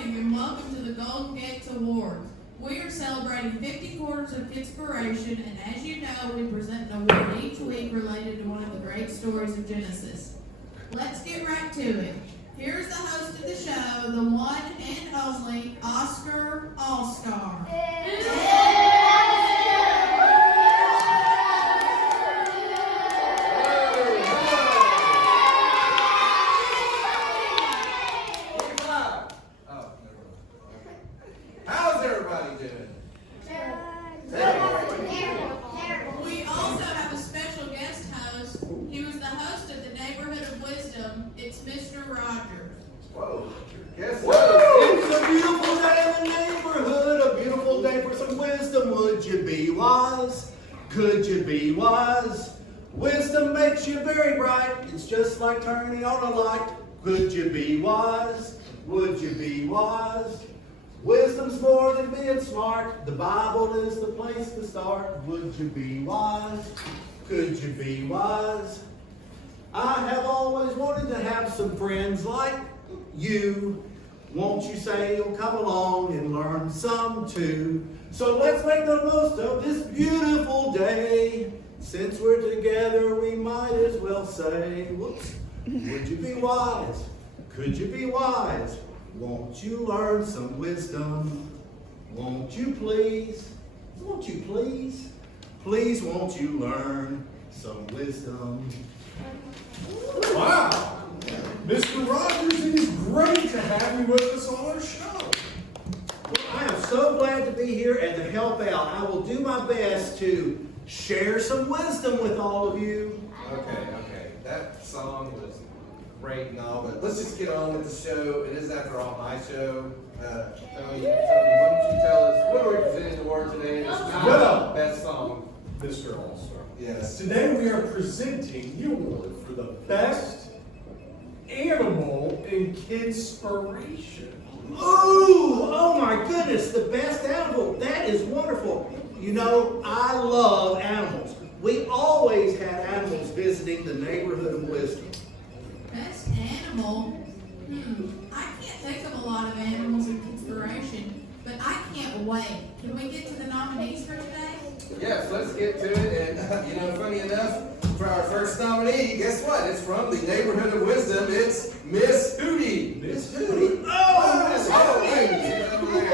morning and welcome to the Golden Gates Awards. We are celebrating 50 quarters of Inspiration, and as you know, we present an award each week related to one of the great stories of Genesis. Let's get right to it. Here's the host of the show, the one and only Oscar All-Star. How's everybody doing? We also have a special guest host. He was the host of the Neighborhood of Wisdom. It's Mr. Rogers. Whoa. Guess It's a beautiful day in the neighborhood, a beautiful day for some wisdom. Would you be wise? Could you be wise? Wisdom makes you very bright. It's just like turning on a light. Could you be wise? Would you be wise? Wisdom's more than being smart. The Bible is the place to start. Would you be wise? Could you be wise? I have always wanted to have some friends like you. Won't you say you'll come along and learn some too? So let's make the most of this beautiful day. Since we're together, we might as well say, whoops, would you be wise? Could you be wise? Won't you learn some wisdom? Won't you please? Won't you please? Please won't you learn some wisdom? Wow! Mr. Rogers, it is great to have you with us on our show. Well, I am so glad to be here and to help out. I will do my best to share some wisdom with all of you. Okay. That song was great and all, but let's just get on with the show. It is, after all, my show. Tony, why don't you tell us, what are we presenting the award today? It's not Well, the best song. Mr. All-Star. Yes. Today we are presenting the award for the best animal in Kidspiration. Oh my goodness, the best animal. That is wonderful. You know, I love animals. We always had animals visiting the Neighborhood of Wisdom. Best animal? I can't think of a lot of animals in Inspiration, but I can't wait. Can we get to the nominees for today? Yes, let's get to it. And, funny enough, for our first nominee, guess what? It's from the Neighborhood of Wisdom. It's Miss Hootie. Miss Hootie. Oh, ladies. Hootie.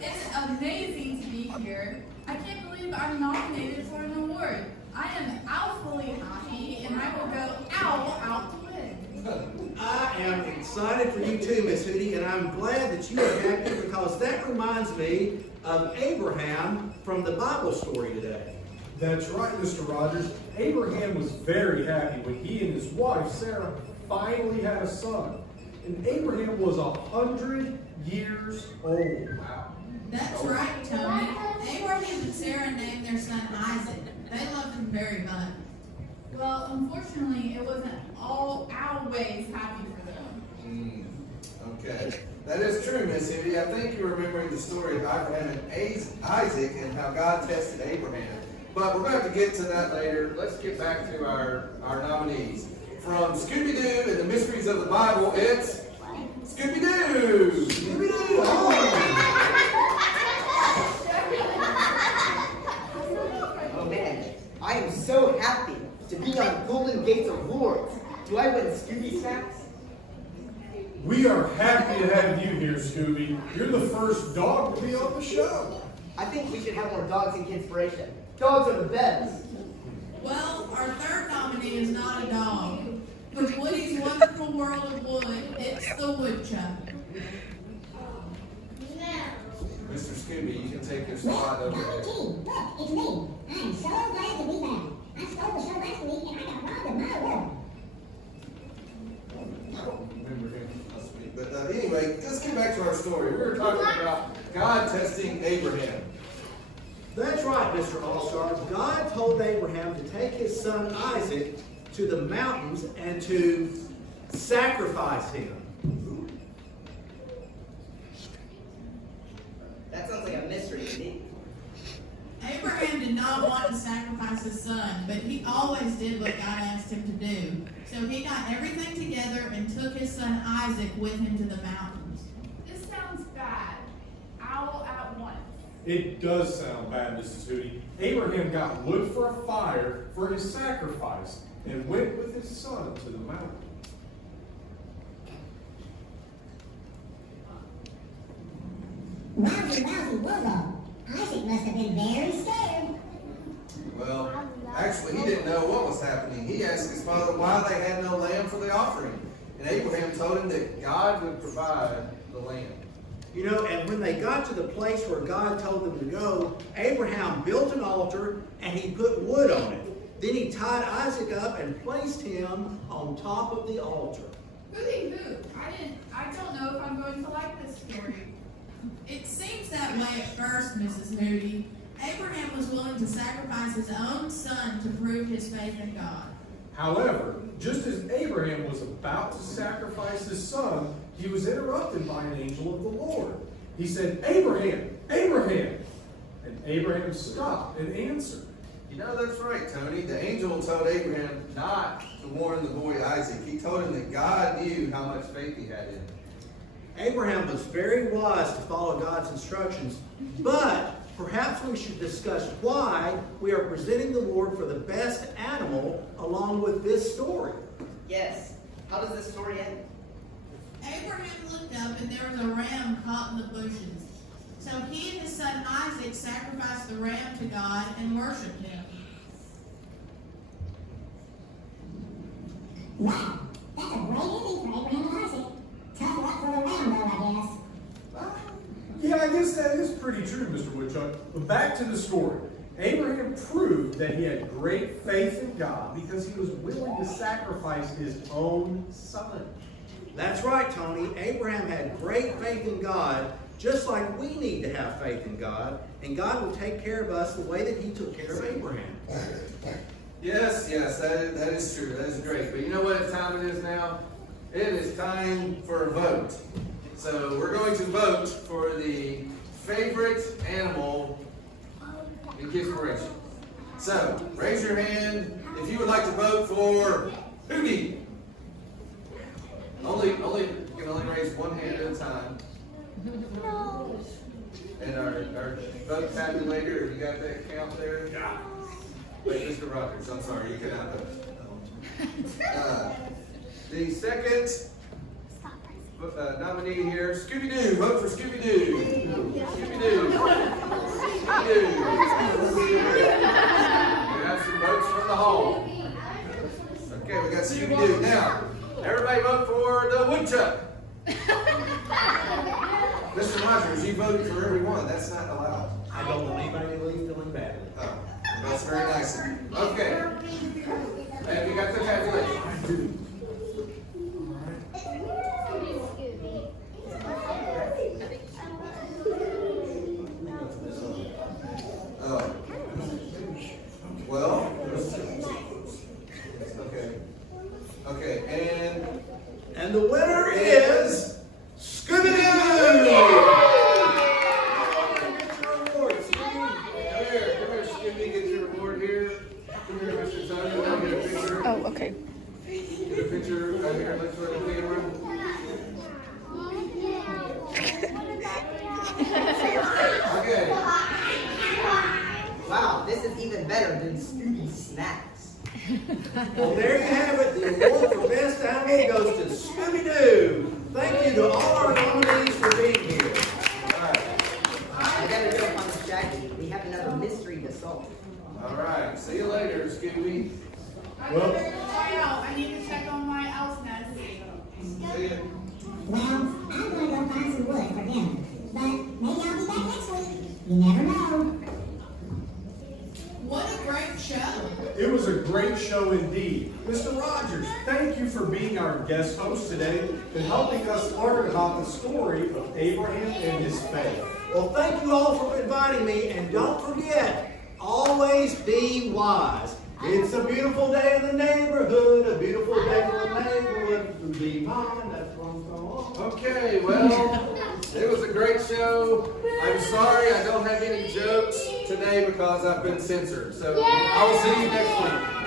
It's amazing to be here. I can't believe I'm nominated for an award. I am owlfully happy, and I will go out to win. I am excited for you too, Miss Hootie, and I'm glad that you are happy because that reminds me of Abraham from the Bible story today. That's right, Mr. Rogers. Abraham was very happy when he and his wife, Sarah, finally had a son. And Abraham was 100 years old. Wow. That's right, Tony. Abraham and Sarah named their son Isaac. They loved him very much. Well, unfortunately, it wasn't always happy for them. Okay. That is true, Miss Hootie. I think you're remembering the story of Abraham and Isaac and how God tested Abraham. But we're going to get to that later. Let's get back to our nominees. From Scooby-Doo and the Mysteries of the Bible, it's Scooby-Doo! Scooby-Doo! Oh man, I am so happy to be on Golden Gates Awards. Do I win Scooby Snacks? We are happy to have you here, Scooby. You're the first dog to be on the show. I think we should have more dogs in Kidspiration. Dogs are the best. Well, our third nominee is not a dog. With Woody's Wonderful World of Wood, it's the woodchuck. Mr. Scooby, you can take your spot over there. Look, it's me. I'm so glad to be back. I stole the show last week and I got robbed of my world. I don't remember him from last week. But anyway, let's get back to our story. We were talking about God testing Abraham. That's right, Mr. All-Star. God told Abraham to take his son Isaac to the mountains and to sacrifice him. That sounds like a mystery to me. Abraham did not want to sacrifice his son, but he always did what God asked him to do. So he got everything together and took his son Isaac with him to the mountains. This sounds bad. All at once. It does sound bad, Mrs. Hootie. Abraham got wood for a fire for his sacrifice and went with his son to the mountain. Wowsy, whoa. Isaac must have been very scared. Well, actually, he didn't know what was happening. He asked his father why they had no lamb for the offering. And Abraham told him that God would provide the lamb. You know, and when they got to the place where God told them to go, Abraham built an altar and he put wood on it. Then he tied Isaac up and placed him on top of the altar. Hootie hoo. I don't know if I'm going to like this story. It seems that way at first, Mrs. Moody. Abraham was willing to sacrifice his own son to prove his faith in God. However, just as Abraham was about to sacrifice his son, he was interrupted by an angel of the Lord. He said, "Abraham, Abraham!" And Abraham stopped and answered. You know, that's right, Tony. The angel told Abraham not to warn the boy Isaac. He told him that God knew how much faith he had in him. Abraham was very wise to follow God's instructions, but perhaps we should discuss why we are presenting the Lord for the best animal along with this story. Yes. How does this story end? Abraham looked up and there was a ram caught in the bushes. So he and his son Isaac sacrificed the ram to God and worshiped him. Wow, that's a great ending for Abraham and Isaac. Tough luck for the ram, though, I guess. Yeah, I guess that is pretty true, Mr. Woodchuck. But back to the story. Abraham proved that he had great faith in God because he was willing to sacrifice his own son. That's right, Tony. Abraham had great faith in God, just like we need to have faith in God, and God will take care of us the way that he took care of Abraham. Yes, that is true. That is great. But you know what time it is now? It is time for a vote. So we're going to vote for the favorite animal in Kidspiration. So raise your hand if you would like to vote for Hootie. You can only raise one hand at a time. And our vote tabulator, have you got that count there? Yeah. Wait, Mr. Rogers, I'm sorry, you cannot vote. The second nominee here, Scooby-Doo. Vote for Scooby-Oo. Scooby-Doo. Scooby-Doo. We have some votes from the hall. Okay, we got Scooby-Doo. Now, everybody vote for the woodchuck. Mr. Rogers, you voted for everyone. That's not allowed. I don't want anybody to leave feeling badly. Oh, that's very nice. Okay. Have you got the tabulation? I do. Oh. Well. Okay, And the winner is Scooby-Doo! Get your reward, Scooby. come here, Scooby, get your reward here. Come here, Mr. Tony, we'll get a picture. Oh, okay. Get a picture right here, look for the camera. Okay. Wow, this is even better than Scooby Snacks. Well, there you have it. The award for best animal goes to Scooby-Doo. Thank you to all our nominees for being here. Alright. I better jump on the jacket. We have another mystery to solve. Alright. See you later, Scooby. I Well- better fly out. I need to check on my owl's nest. See ya. Well, I'm gonna go find some wood for dinner. But maybe I'll be back next week. You never know. What a great show! It was a great show indeed. Mr. Rogers, thank you for being our guest host today and helping us learn about the story of Abraham and his faith. Well, thank you all for inviting me, and don't forget, always be wise. It's a beautiful day in the neighborhood, a beautiful day for the neighborhood to be mine. That's what I'm going on. Okay, well, it was a great show. I'm sorry I don't have any jokes today because I've been censored. So I will see you next week.